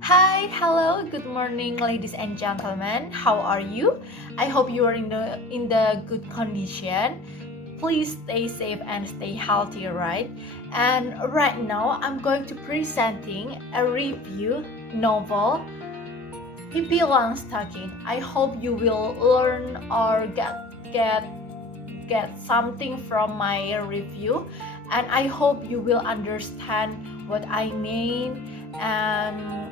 Hi, hello, good morning, ladies and gentlemen. How are you? I hope you are in the good condition. Please stay safe and stay healthy, right? And right now, I'm going to presenting a review novel, Pippi Longstocking. I hope you will learn or get something from my review, and I hope you will understand what I mean, and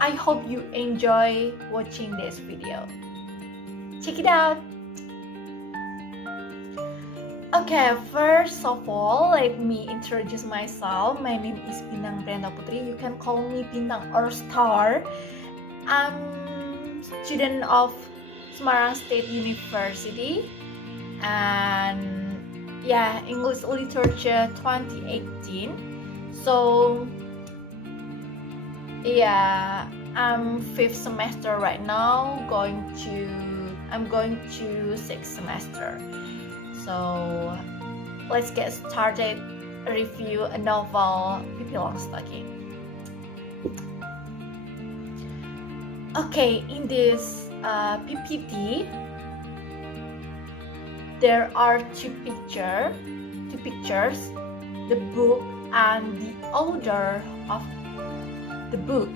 I hope you enjoy watching this video. Check it out. Okay, first of all, let me introduce myself. My name is Bintang Priyanto Putri. You can call me Bintang or Star. I'm student of Semarang State University, and English Literature 2018. So I'm 5th semester right now. I'm going to 6th semester. So let's get started. Review a novel, Pippi Longstocking. Okay, in this PPT, there are two pictures, the book and the author of the book.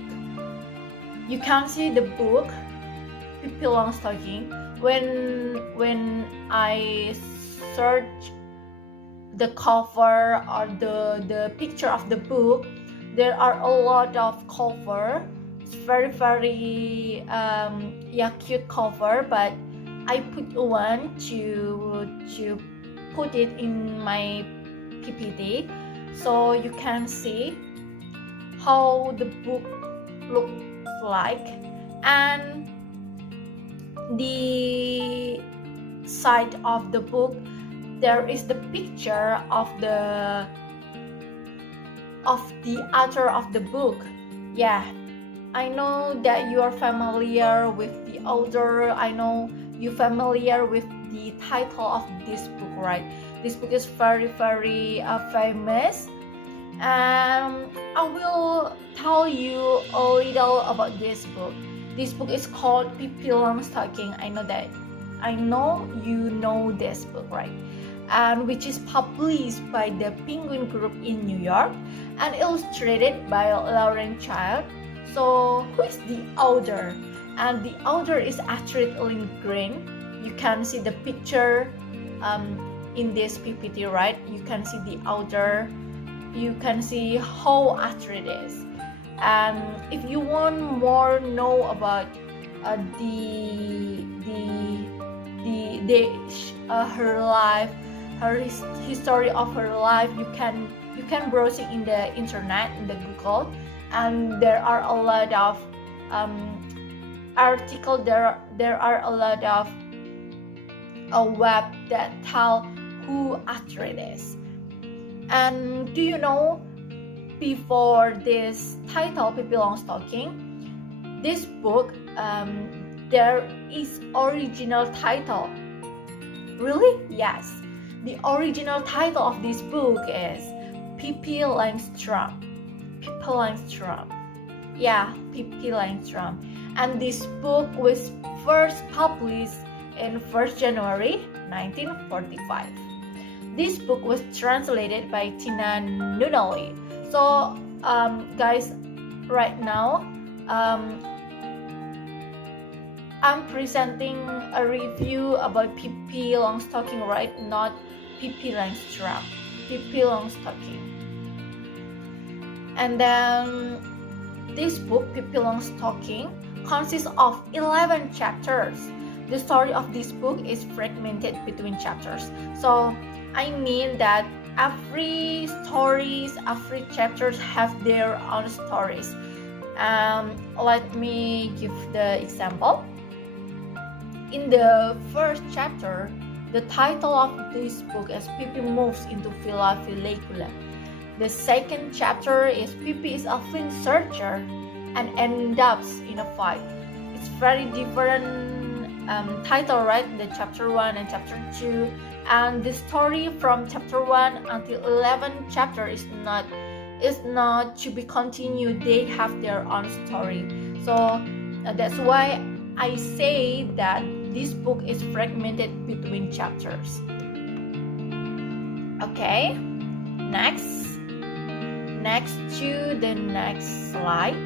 You can see the book, Pippi Longstocking. When I search the cover or the picture of the book, there are a lot of cover. It's very cute cover, but I put one to put it in my PPT so you can see how the book looks like, and the side of the book there is the picture of the author of the book. I know that you are familiar with the author. I know you're familiar with the title of this book, right? This book is very famous, and I will tell you a little about this book. This book is called Pippi Longstocking. I know you know this book, right? And which is published by the Penguin Group in New York and illustrated by Lauren Child. So who is the author? And the author is Astrid Lindgren. You can see the picture in this PPT, right? You can see the author. You can see how Astrid is. And if you want more know about her life, history of her life, you can browse it in the internet, in the Google, and there are a lot of articles. There are a lot of a web that tell who Astrid is. And do you know, before this title, Pippi Longstocking, this book, there is original title. Really? Yes. The original title of this book is Pippi Longstocking. Pippi Longstocking. Pippi Longstocking. And this book was first published in 1st January 1945. This book was translated by Tina Nunali. So, guys, right now, I'm presenting a review about Pippi Longstocking, right? Not Pippi Longstocking. Pippi Longstocking. And then this book, Pippi Longstocking, consists of 11 chapters. The story of this book is fragmented between chapters. So I mean that every chapters have their own stories. Let me give the example. In the first chapter, the title of this book is Pippi Moves into Villa Vilecula. The second chapter is Pippi is a flint searcher and ends up in a fight. It's very different title, right? The chapter 1 and chapter 2, and the story from chapter 1 until 11 chapter is not is not to be continued. They have their own story. So that's why I say that this book is fragmented between chapters. Okay, next to the next slide.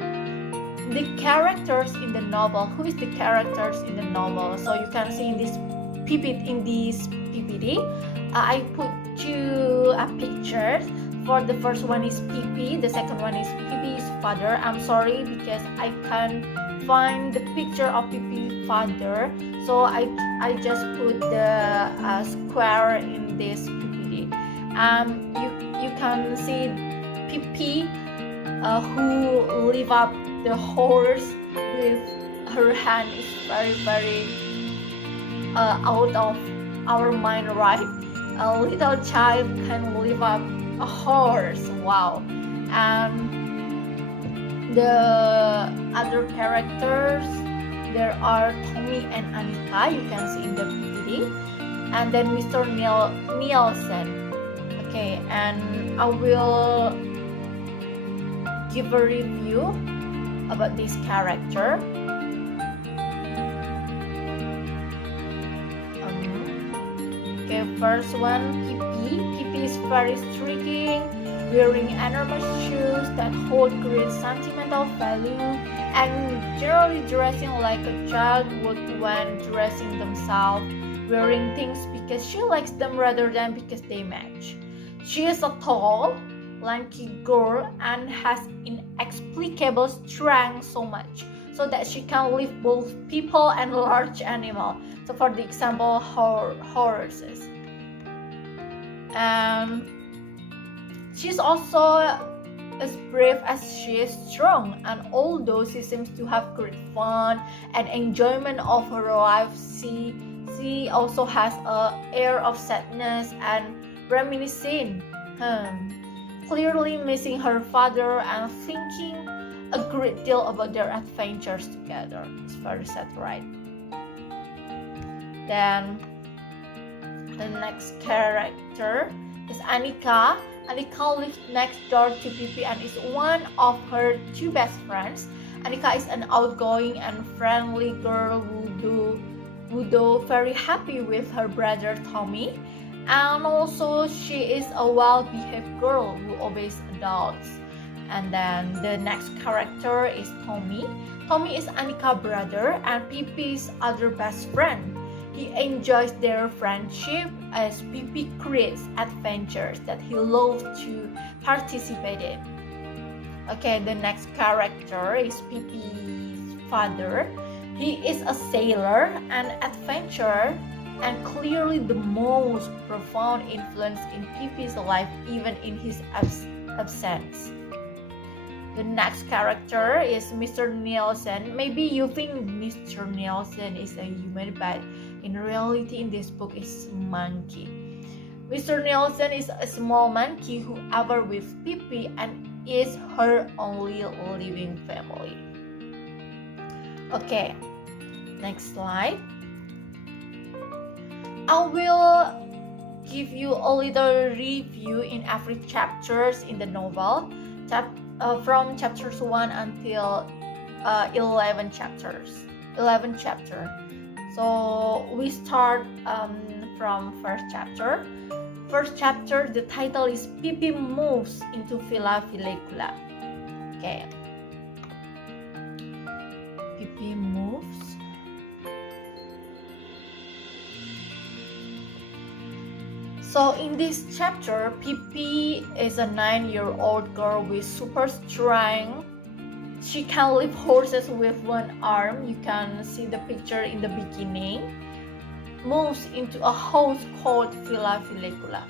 The characters in the novel. Who is the characters in the novel? So you can see in this PPT, I put two pictures. For the first one is Pippi, the second one is Pippi's father. I'm sorry because I can't find the picture of Pippi's father, so I just put the square in this PPT. You can see Pippi who lift up the horse with her hand is very out of our mind, right? A little child can lift up a horse. Wow. And the other characters, there are Tommy and Annika, you can see in the PPT, and then Mr. Nielsen. Okay, and I will give a review about this character. Okay, first one, Pippi. Pippi is very striking, wearing enormous shoes that hold great sentimental value, and generally dressing like a child would when dressing themselves, wearing things because she likes them rather than because they match. She is a tall, lanky girl and has inexplicable strength so much so that she can lift both people and large animals. So for the example, horses. She's also as brave as she is strong, and although she seems to have great fun and enjoyment of her life, she also has an air of sadness and reminiscing, clearly missing her father and thinking a great deal about their adventures together. It's very sad, right? Then the next character is Annika. Annika lives next door to Pippi and is one of her two best friends. Annika is an outgoing and friendly girl who do very happy with her brother Tommy, and also she is a well-behaved girl who obeys adults. And then the next character is Tommy. Tommy is Annika's brother and Pippi's other best friend. He enjoys their friendship as Pippi creates adventures that he loves to participate in. Okay, the next character is Pippi's father. He is a sailor, an adventurer, and clearly the most profound influence in Pippi's life even in his absence. The next character is Mr. Nielsen. Maybe you think Mr. Nielsen is a human, but in reality in this book is monkey. Mr. Nielsen is a small monkey who ever with Pippi and is her only living family. Okay, next slide. I will give you a little review in every chapters in the novel, from chapters 1 until 11 chapter. So we start from first chapter. First chapter, the title is Pippi Moves into Villa Villecula. Okay. Pippi moves. So in this chapter, Pippi is a 9-year-old girl with super strength. She can lift horses with one arm. You can see the picture in the beginning. Moves into a house called Villa Villecula.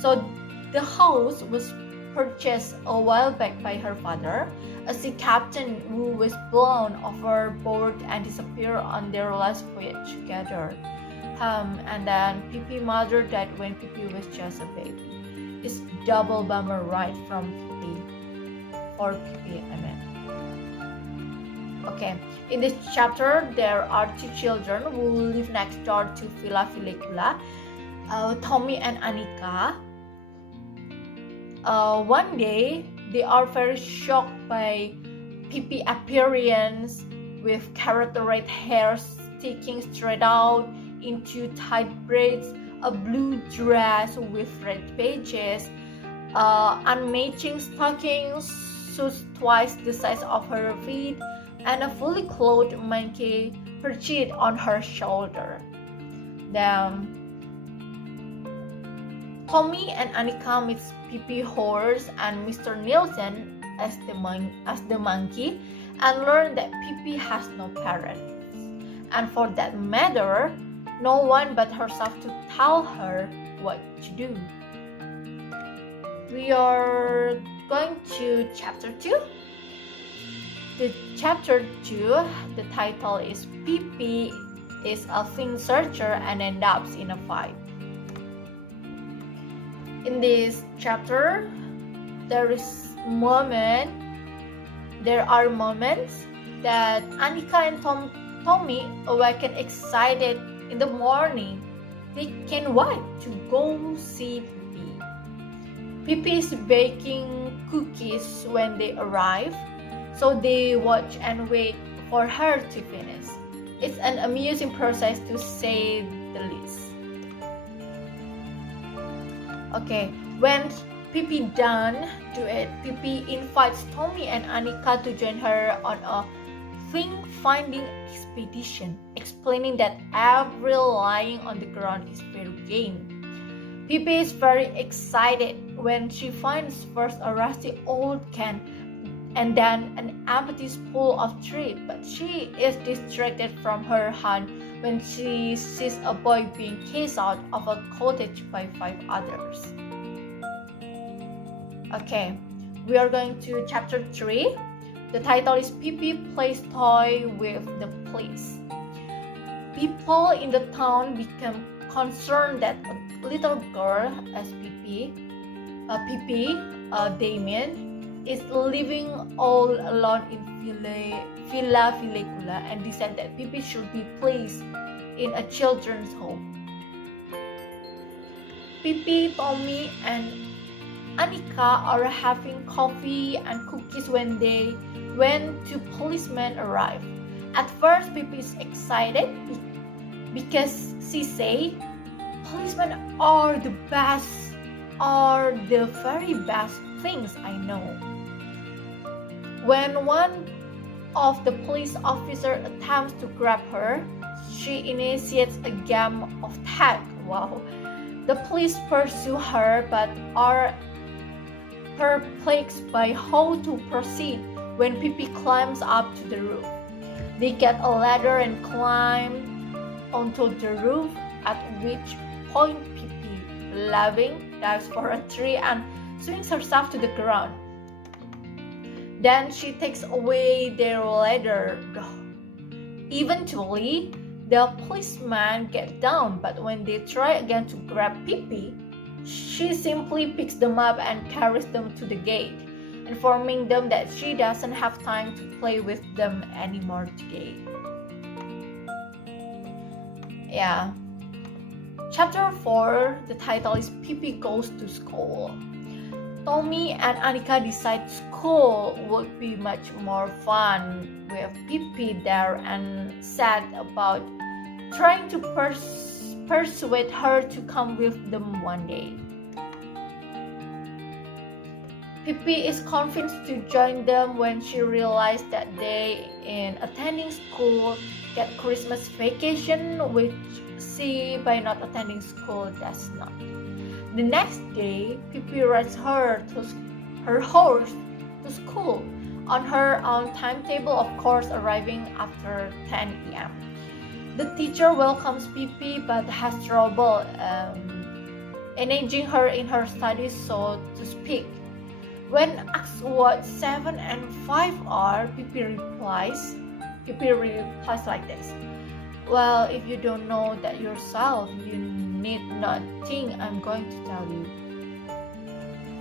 So the house was purchased a while back by her father, a sea captain who was blown overboard and disappeared on their last voyage together. And then Pippi's mother died when Pippi was just a baby. It's double bummer right for Pippi, I mean. Okay, in this chapter there are two children who live next door to Villa Villecula, Tommy and Annika. One day they are very shocked by Pippi appearance with carrot red hair sticking straight out into tight braids, a blue dress with red pages, unmatching stockings, shoes twice the size of her feet, and a fully clothed monkey perched on her shoulder. Then Tommy and Annika meet Pippi horse and Mr. Nielsen as the monkey, and learn that Pippi has no parents, and for that matter, no one but herself to tell her what to do. We are going to chapter 2. The chapter 2, the title is Pippi is a thing searcher and ends up in a fight. In this chapter, there are moments that Annika and Tommy awaken excited in the morning. They can't wait to go see Pippi. Pippi is baking cookies when they arrive, so they watch and wait for her to finish. It's an amusing process to say the least. Okay, when Pippi done to it, Pippi invites Tommy and Annika to join her on a thing-finding expedition, explaining that every lying on the ground is fair game. Pippi is very excited when she finds first a rusty old can and then an empty spool of thread, but she is distracted from her hunt when she sees a boy being chased out of a cottage by 5 others. Okay, we are going to chapter 3. The title is Pippi Plays Toy with the Police. People in the town become concerned that a little girl as Pippi, Damien, is living all alone in Villa Villecula, and decide that Pippi should be placed in a children's home. Pippi, Tommy, and Annika are having coffee and cookies when policemen arrive. At first, Pippi is excited because she says policemen are the very best things I know. When one of the police officers attempts to grab her, she initiates a game of tag. Wow. The police pursue her but are perplexed by how to proceed when Pippi climbs up to the roof. They get a ladder and climb onto the roof, at which point Pippi, laughing, dives for a tree and swings herself to the ground. Then she takes away their ladder. Eventually, the policeman gets down, but when they try again to grab Pippi, she simply picks them up and carries them to the gate, informing them that she doesn't have time to play with them anymore today. Yeah. Chapter 4, the title is Pippi Goes to School. Tommy and Annika decide school would be much more fun with Pippi there and sad about trying to persuade her to come with them one day. Pippi is convinced to join them when she realizes that they, in attending school, get Christmas vacation, which she, by not attending school, does not. The next day, Pippi rides her horse to school on her own timetable, of course arriving after 10 a.m. The teacher welcomes Pippi but has trouble engaging her in her studies, so to speak. When asked what 7 and 5 are, Pippi replies like this: "Well, if you don't know that yourself, you need not think I'm going to tell you."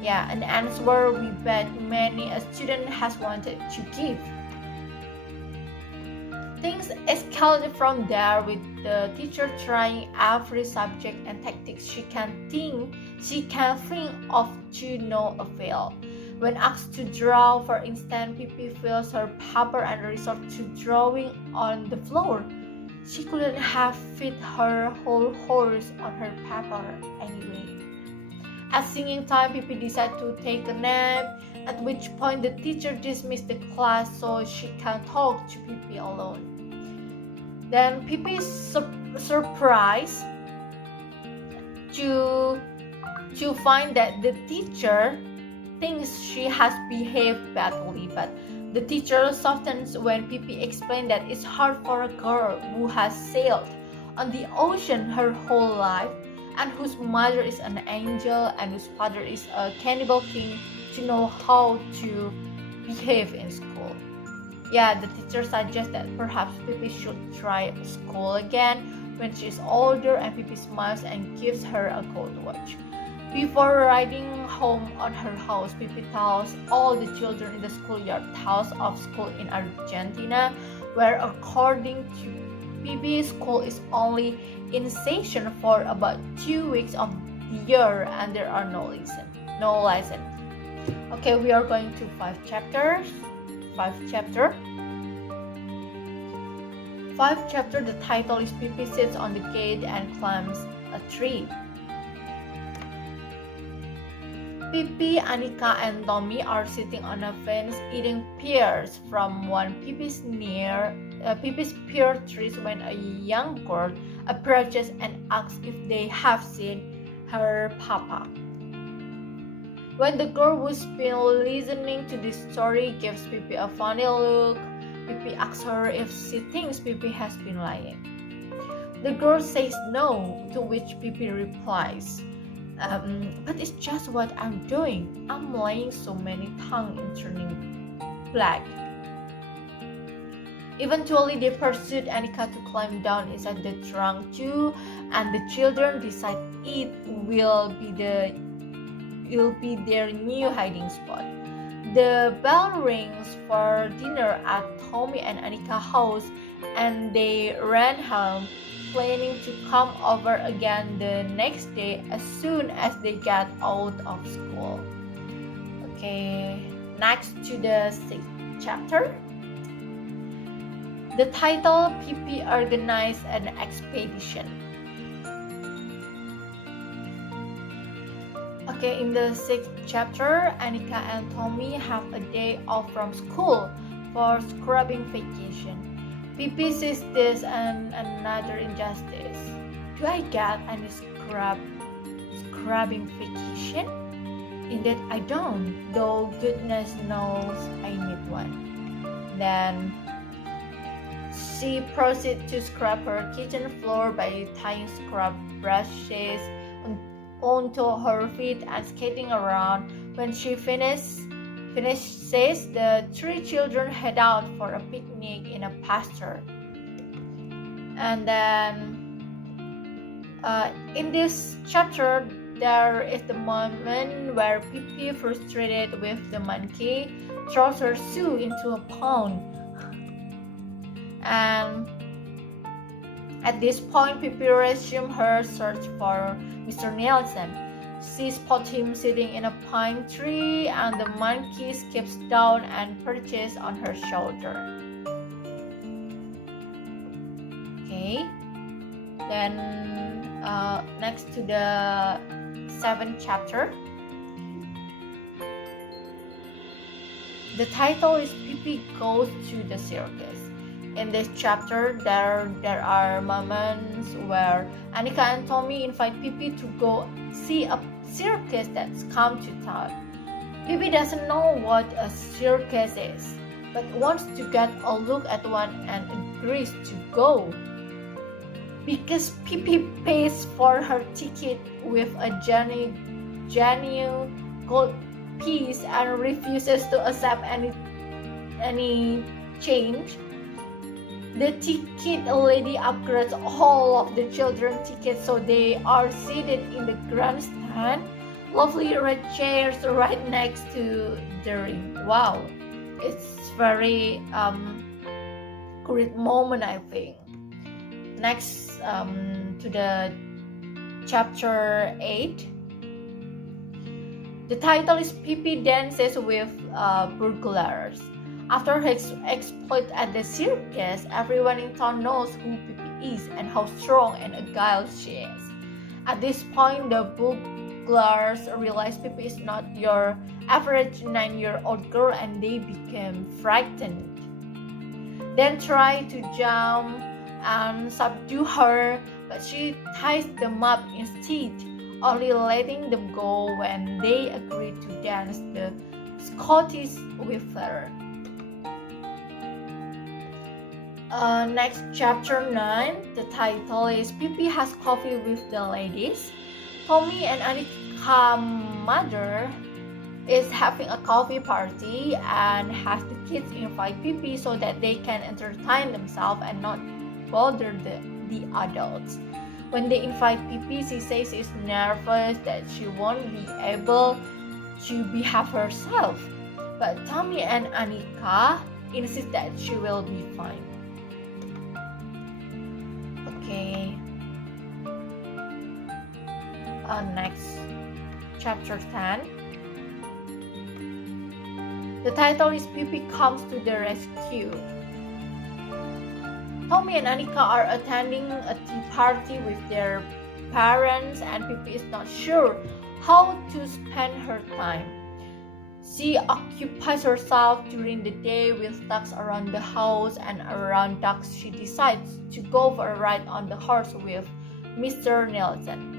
Yeah, an answer we bet many a student has wanted to give. Things escalated from there, with the teacher trying every subject and tactics she can think of to no avail. When asked to draw, for instance, Pippi feels her paper and resorts to drawing on the floor. She couldn't have fit her whole horse on her paper anyway. At singing time, Pippi decided to take a nap, at which point the teacher dismissed the class so she can talk to Pippi alone. Then Pippi is surprised to find that the teacher thinks she has behaved badly, but the teacher softens when Pippi explained that it's hard for a girl who has sailed on the ocean her whole life and whose mother is an angel and whose father is a cannibal king to know how to behave in school. Yeah, the teacher suggests that perhaps Pippi should try school again when she is older, and Pippi smiles and gives her a gold watch. Before riding home on her horse, Pippi tells all the children in the schoolyard tales of school in Argentina, where according to Pippi, school is only in session for about 2 weeks of the year and there are no lessons. Okay, we are going to 5 chapters. 5 chapter. The title is Pippi sits on the gate and climbs a tree. Pippi, Annika, and Tommy are sitting on a fence eating pears from one Pippi's pear trees when a young girl approaches and asks if they have seen her papa. When the girl who's been listening to this story gives Pippi a funny look, Pippi asks her if she thinks Pippi has been lying. The girl says no, to which Pippi replies, but it's just what I'm doing. I'm lying so many tongues in turning black. Eventually, they pursued Annika to climb down inside the trunk too, and the children decide it will be their new hiding spot. The bell rings for dinner at Tommy and Annika's house, and they ran home, planning to come over again the next day as soon as they get out of school. Okay, next to the 6th chapter. The title, Pippi organized an expedition. Okay, in the 6th chapter, Annika and Tommy have a day off from school for scrubbing vacation. Pippi sees this and another injustice. Do I get any scrubbing vacation? Indeed, I don't, though goodness knows I need one. Then she proceeds to scrub her kitchen floor by tying scrub brushes onto her feet and skating around. When she finishes, the 3 children head out for a picnic in a pasture. And then in this chapter, there is the moment where Pippi, frustrated with the monkey, throws her shoe into a pond. And at this point, Pippi resumes her search for Mr. Nielsen. She spots him sitting in a pine tree, and the monkey skips down and perches on her shoulder. Okay, then next to the 7th chapter. The title is Pippi Goes to the Circus. In this chapter, there are moments where Annika and Tommy invite Pippi to go see a circus that's come to town. Pippi doesn't know what a circus is, but wants to get a look at one and agrees to go. Because Pippi pays for her ticket with a genuine gold piece and refuses to accept any change, the ticket lady upgrades all of the children's tickets so they are seated in the grandstand, lovely red chairs right next to the ring. Wow, it's very great moment, I think. Next to the chapter 8. The title is Pippi Dances with Burglars. After her exploit at the circus, everyone in town knows who Pippi is and how strong and agile she is. At this point, the burglars realize Pippi is not your average 9-year-old girl and they become frightened. Then try to jump and subdue her, but she ties them up instead, only letting them go when they agree to dance the Scottish with her. Next, chapter 9. The title is Pippi Has Coffee with the Ladies. Tommy and Annika's mother is having a coffee party and has the kids invite Pippi so that they can entertain themselves and not bother the adults. When they invite Pippi, she says she's nervous that she won't be able to behave herself. But Tommy and Annika insist that she will be fine. Okay. Next, chapter 10. The title is Pippi Comes to the Rescue. Tommy and Annika are attending a tea party with their parents and Pippi is not sure how to spend her time. She occupies herself during the day with tasks around the house and around ducks. She decides to go for a ride on the horse with Mr. Nelson.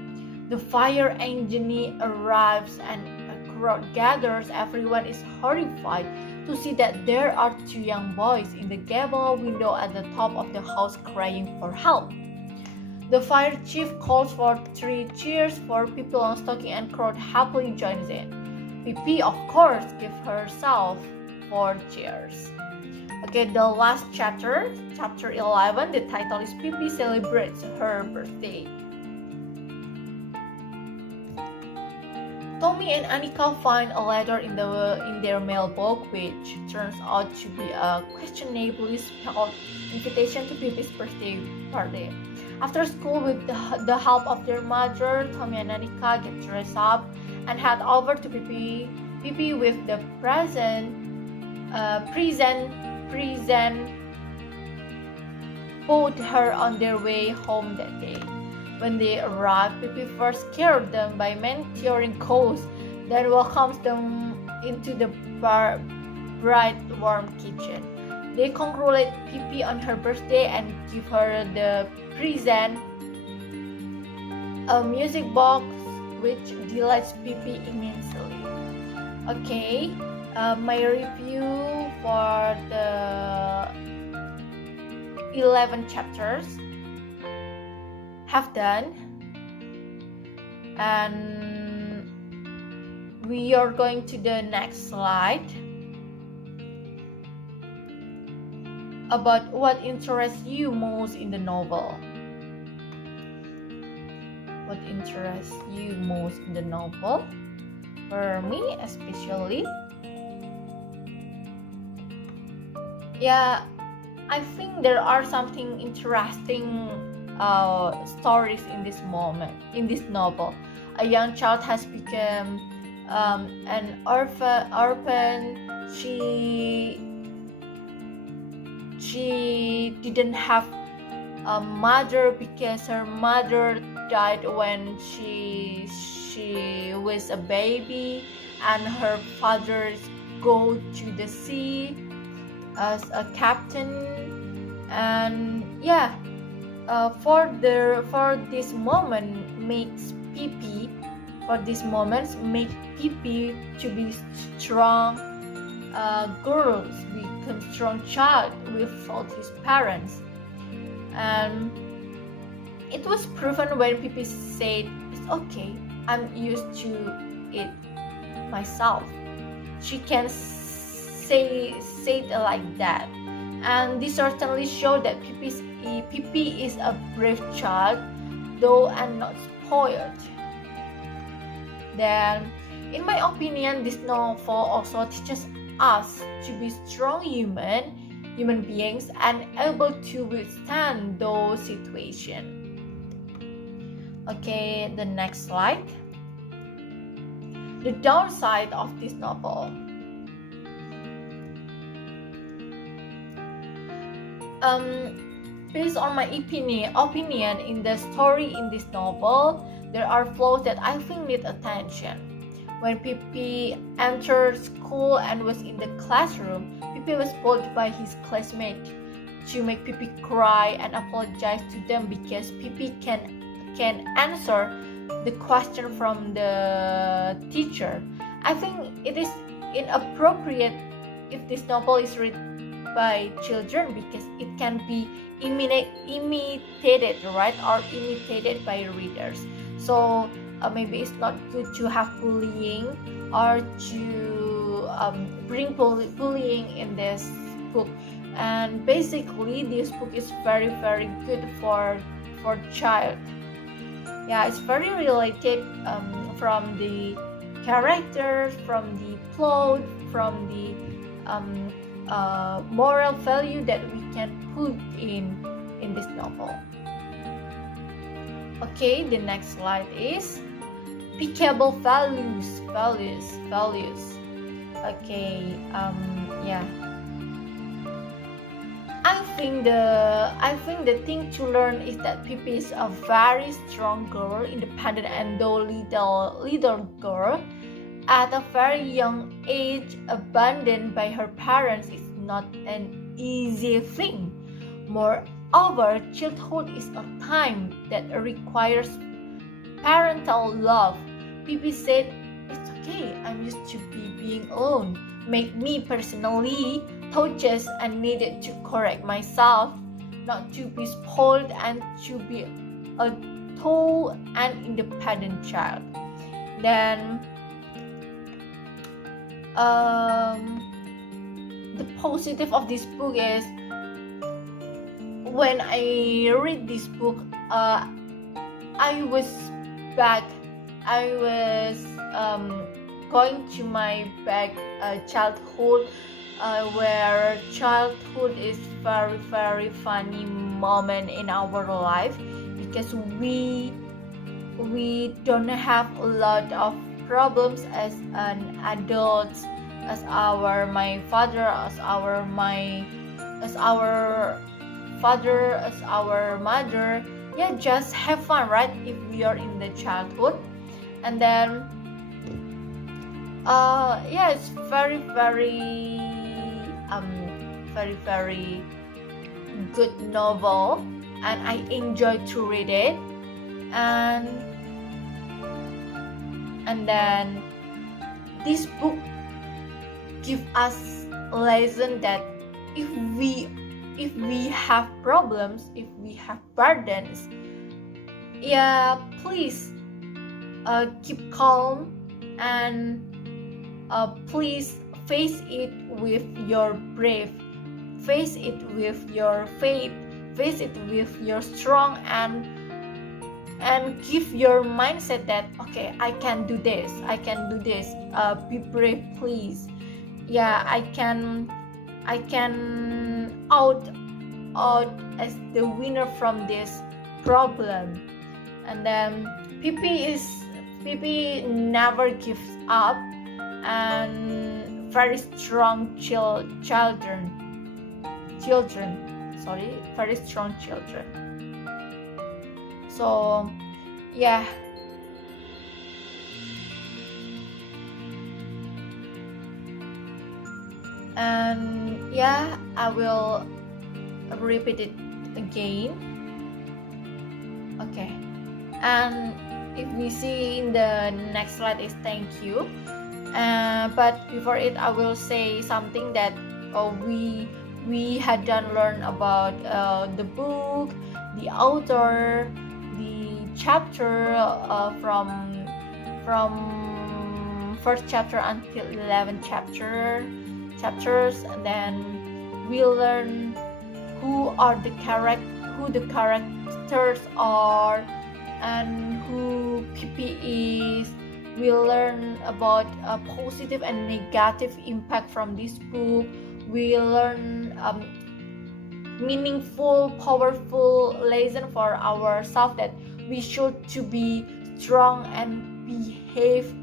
The fire engine arrives and a crowd gathers. Everyone is horrified to see that there are 2 young boys in the gable window at the top of the house crying for help. The fire chief calls for 3 cheers for Pippi Longstocking and crowd happily joins in. Pippi, of course, gives herself 4 cheers. Okay, the last chapter, chapter 11, the title is Pippi Celebrates Her Birthday. Tommy and Annika find a letter in their mailbox which turns out to be a questionably spelled invitation to Pippi's birthday party. After school, with the help of their mother, Tommy and Annika get dressed up and head over to Pippi with the present put her on their way home that day. When they arrive, Pippi first scares them by manicuring ghosts, then welcomes them into the bright, warm kitchen. They congratulate Pippi on her birthday and give her the present, a music box which delights Pippi immensely. Okay, my review for the 11 chapters have done, and we are going to the next slide about what interests you most in the novel. What interests you most in the novel? For me especially, I think there are something interesting stories in this novel. A young child has become an orphan. She didn't have a mother because her mother died when she was a baby, and her father go to the sea as a captain, and for this moment makes Pippi to be strong girls, become strong child without his parents. And it was proven when Pippi said, "It's okay, I'm used to it myself." She can say it like that, and this certainly showed that Pippi is a brave child, though and not spoiled. Then, in my opinion, this novel also teaches us to be strong human beings and able to withstand those situations. Okay, the next slide. the downside of this novel. Based on my opinion in the story in this novel, there are flaws that I think need attention. When Pippi entered school and was in the classroom, Pippi was bullied by his classmates to make Pippi cry and apologize to them because Pippi can answer the question from the teacher. I think it is inappropriate if this novel is read by children because it can be imitated, right, or imitated by readers. So maybe it's not good to have bullying or to bring bullying in this book. And basically, this book is very good for child. Yeah, it's very related from the characters, from the plot, from the moral value that we can put in this novel. Okay, the next slide is pickable values. Okay, yeah. I think the thing to learn is that Pippi is a very strong girl, independent and though little girl. At a very young age, abandoned by her parents is not an easy thing. Moreover, childhood is a time that requires parental love. Pippi said, "It's okay, I'm used to being alone. Made me personally touches and needed to correct myself, not to be spoiled and to be a tall and independent child." Then the positive of this book is when I read this book, I was going to my back childhood, where childhood is very funny moment in our life because we don't have a lot of problems as an adult, as our mother. Yeah, just have fun, right, if we are in the childhood. And then yeah, it's very good novel, and I enjoy to read it. And then this book give us a lesson that if we have problems, if we have burdens, yeah, please keep calm and please face it with your brave, face it with your faith, face it with your strong, and give your mindset that okay, I can do this. Be brave, please. Yeah, I can out as the winner from this problem. And then Pippi never gives up, and very strong children. Very strong children. So yeah. And yeah, I will repeat it again. Okay. And if we see in the next slide is thank you. But before it, I will say something that we had done learn about the book, the author, the chapter from first chapter until 11th chapters, and then we learn who the characters are and who Pippi is. We learn about positive and negative impact from this book. We learn meaningful, powerful lesson for ourselves that we should to be strong and behave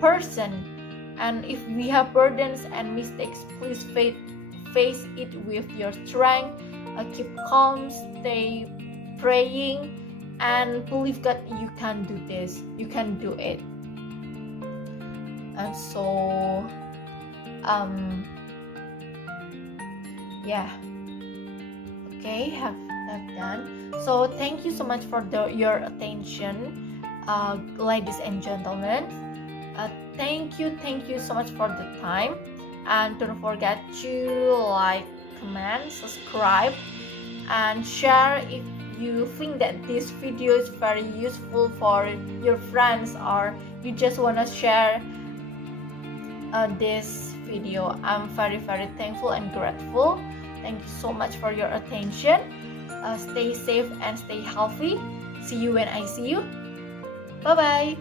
person. And if we have burdens and mistakes, please face it with your strength. Keep calm, stay praying, and believe God you can do this. You can do it. And so, yeah. Okay, have that done. So thank you so much for your attention, ladies and gentlemen. Thank you so much for the time, and don't forget to like, comment, subscribe, and share if you think that this video is very useful for your friends, or you just want to share this video. I'm very thankful and grateful. Thank you so much for your attention. Stay safe and stay healthy. See you when I see you. Bye bye.